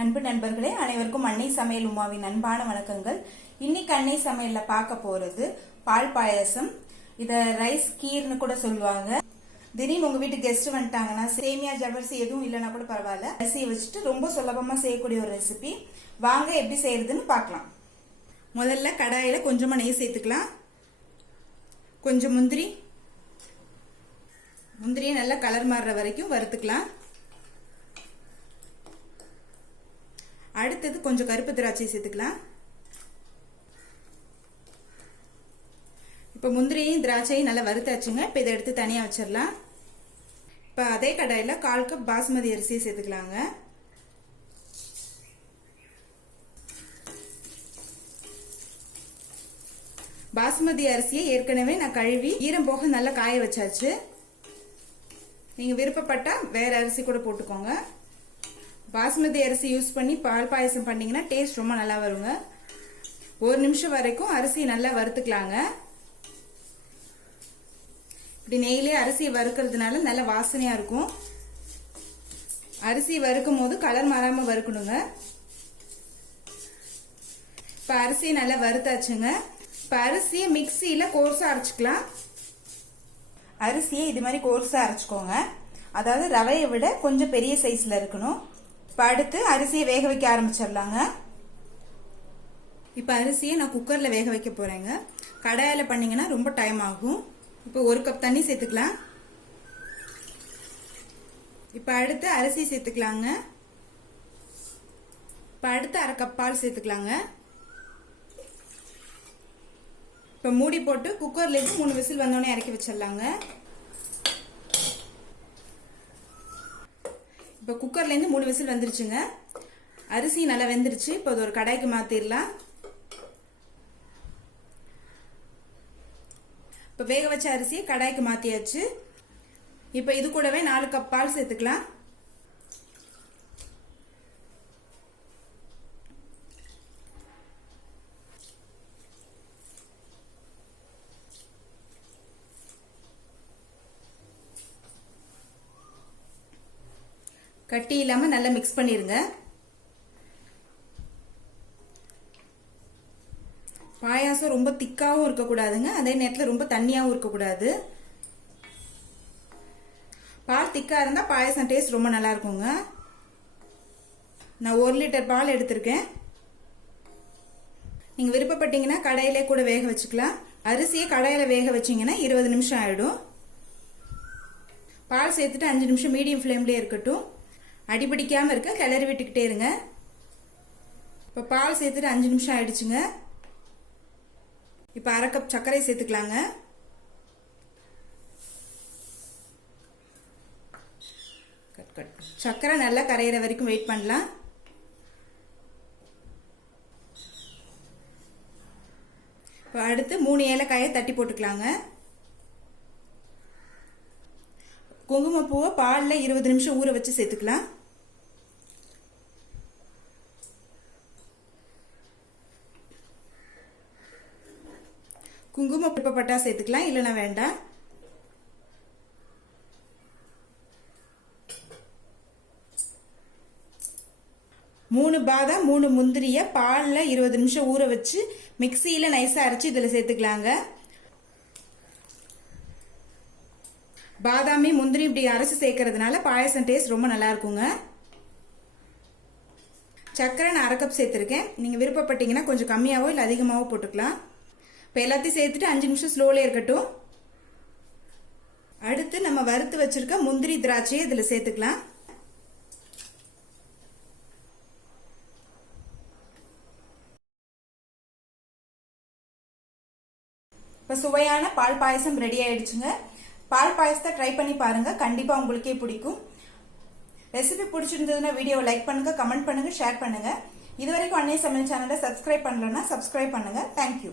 அன்பு நண்பர்களே, அனைவருக்கும் அன்னை சமையல் உமாவின் அன்பான வணக்கங்கள். இன்னைக்கு அன்னை சமையல்ல பார்க்க போறது பால் பாயாசம். இத ரைஸ் கீர்னு கூட சொல்லுவாங்க. திடீர்னு உங்க வீட்டு கெஸ்ட் வந்துட்டாங்கன்னா சேமியா ஜவ்வரிசி எதுவும் இல்லைன்னா கூட பரவாயில்ல, அரிசியை வச்சுட்டு ரொம்ப சுலபமா செய்யக்கூடிய ஒரு ரெசிபி. வாங்க எப்படி செய்யறதுன்னு பார்க்கலாம். முதல்ல கடாயில கொஞ்சமா நெய் சேர்த்துக்கலாம். கொஞ்சம் முந்திரியை நல்லா கலர் மாறுற வரைக்கும் வறுத்துக்கலாம். அடுத்தது கொஞ்சம் கருப்பு திராட்சை சேர்த்துக்கலாம். இப்போ முந்திரியும் திராட்சையும் நல்லா வறுத்தாச்சுங்க. இப்போ இதை எடுத்து தனியாக வச்சிடலாம். இப்போ அதே கடாயில் 1/4 கப் பாஸ்மதி அரிசியை சேர்த்துக்கலாங்க. பாஸ்மதி அரிசியை ஏற்கனவே நான் கழுவி ஈரம் போக நல்லா காய வச்சாச்சு. நீங்கள் விருப்பப்பட்டா வேற அரிசி கூட போட்டுக்கோங்க. பாஸ்மதி அரிசி யூஸ் பண்ணி பால் பாயசம் பண்ணீங்கன்னா டேஸ்ட் ரொம்ப நல்லா வருங்க. 1 நிமிஷம் வரைக்கும் அரிசி நல்லா வறுத்துக்கலாங்க. இப்படி நெய்யிலே அரிசியை வறுக்கிறதுனால நல்ல வாசனையா இருக்கும். அரிசி வறுக்கும் போது கலர் மாறாம வறுக்கணுங்க. இப்ப அரிசியை நல்லா வறுத்தாச்சுங்க. இப்ப அரிசியை மிக்சியில கோர்ஸா அரைச்சுக்கலாம். அரிசியை இது மாதிரி கோர்ஸா அரைச்சுக்கோங்க. அதாவது ரவையை விட கொஞ்சம் பெரிய சைஸ்ல இருக்கணும். இப்போ அடுத்து அரிசியை வேக வைக்க ஆரம்பிச்சிடலாங்க. இப்போ அரிசியை நான் குக்கரில் வேக வைக்க போகிறேங்க. கடாயில் பண்ணிங்கன்னா ரொம்ப டைம் ஆகும். இப்போ 1 கப் தண்ணி சேர்த்துக்கலாம். இப்போ அடுத்து அரிசி சேர்த்துக்கலாங்க. இப்போ அடுத்து 1/2 கப் பால் சேர்த்துக்கலாங்க. இப்போ மூடி போட்டு குக்கர்லேருந்து 3 விசில் வந்தோடனே இறக்கி வச்சிடலாங்க. இப்போ குக்கர்லேருந்து 3 விசில் வந்துருச்சுங்க. அரிசி நல்லா வெந்துருச்சு. இப்போ அது ஒரு கடாய்க்கு மாற்றிடலாம். இப்போ வேக வச்ச அரிசியை கடாய்க்கு மாற்றியாச்சு. இப்போ இது கூடவே 4 கப் பால் சேர்த்துக்கலாம். கட்டி இல்லாம நல்லா மிக்ஸ் பண்ணிருங்க. பாயாசம் ரொம்ப திக்காவும் இருக்கக்கூடாதுங்க, அதே நேரத்தில் ரொம்ப தண்ணியாவும் இருக்கக்கூடாது. பால் திக்கா இருந்தா பாயாசம் டேஸ்ட் ரொம்ப நல்லா இருக்குங்க. நான் 1 லிட்டர் பால் எடுத்திருக்கேன். நீங்க விருப்பப்பட்டீங்கன்னா கடாயிலே கூட வேக வச்சுக்கலாம். அரிசியை கடாயில வேக வச்சீங்கன்னா 20 நிமிஷம் ஆயிடும். பால் சேர்த்துட்டு 5 நிமிஷம் மீடியம் ஃப்ளேம்லேயே இருக்கட்டும். அடிபிடிக்காம இருக்க கிளறி விட்டுக்கிட்டே இருங்க. இப்போ பால் சேர்த்துட்டு 5 நிமிஷம் ஆயிடுச்சுங்க. இப்போ 1/2 கப் சர்க்கரை சேர்த்துக்கலாங்க. சர்க்கரை நல்லா கரையிற வரைக்கும் வெயிட் பண்ணலாம். இப்போ அடுத்து 3 ஏலக்காயை தட்டி போட்டுக்கலாங்க. குங்குமப்பூவை பாலில் 20 நிமிஷம் ஊற வச்சு சேர்த்துக்கலாம். குங்குமம் விருப்பப்பட்டா சேர்த்துக்கலாம், இல்லைன்னா வேண்டாம். மூணு பாதாம் 3 முந்திரிய பாலில் 20 நிமிஷம் ஊற வச்சு மிக்சியில் நைஸாக அரைச்சி இதில் சேர்த்துக்கலாங்க. பாதாமி முந்திரி இப்படி அரைச்சு சேர்க்கறதுனால பாயசம் டேஸ்ட் ரொம்ப நல்லா இருக்குங்க. சர்க்கரை நான் 1/2 கப் சேர்த்துருக்கேன். நீங்கள் விருப்பப்பட்டீங்கன்னா கொஞ்சம் கம்மியாவோ இல்லை அதிகமாகவோ போட்டுக்கலாம். இப்போ எல்லாத்தையும் சேர்த்துட்டு 5 நிமிஷம் ஸ்லோலே இருக்கட்டும். அடுத்து நம்ம வறுத்து வச்சிருக்க முந்திரி திராட்சையை இதில் சேர்த்துக்கலாம். இப்போ சுவையான பால் பாயசம் ரெடி ஆயிடுச்சுங்க. பால் பாயசத்தை ட்ரை பண்ணி பாருங்க, கண்டிப்பா உங்களுக்கே பிடிக்கும். ரெசிபி பிடிச்சிருந்ததுன்னா வீடியோவை லைக் பண்ணுங்க, கமெண்ட் பண்ணுங்க, ஷேர் பண்ணுங்க. இதுவரைக்கும் அன்னை சமையல் சேனலை சப்ஸ்கிரைப் பண்ணலன்னா சப்ஸ்கிரைப் பண்ணுங்க. தேங்க்யூ.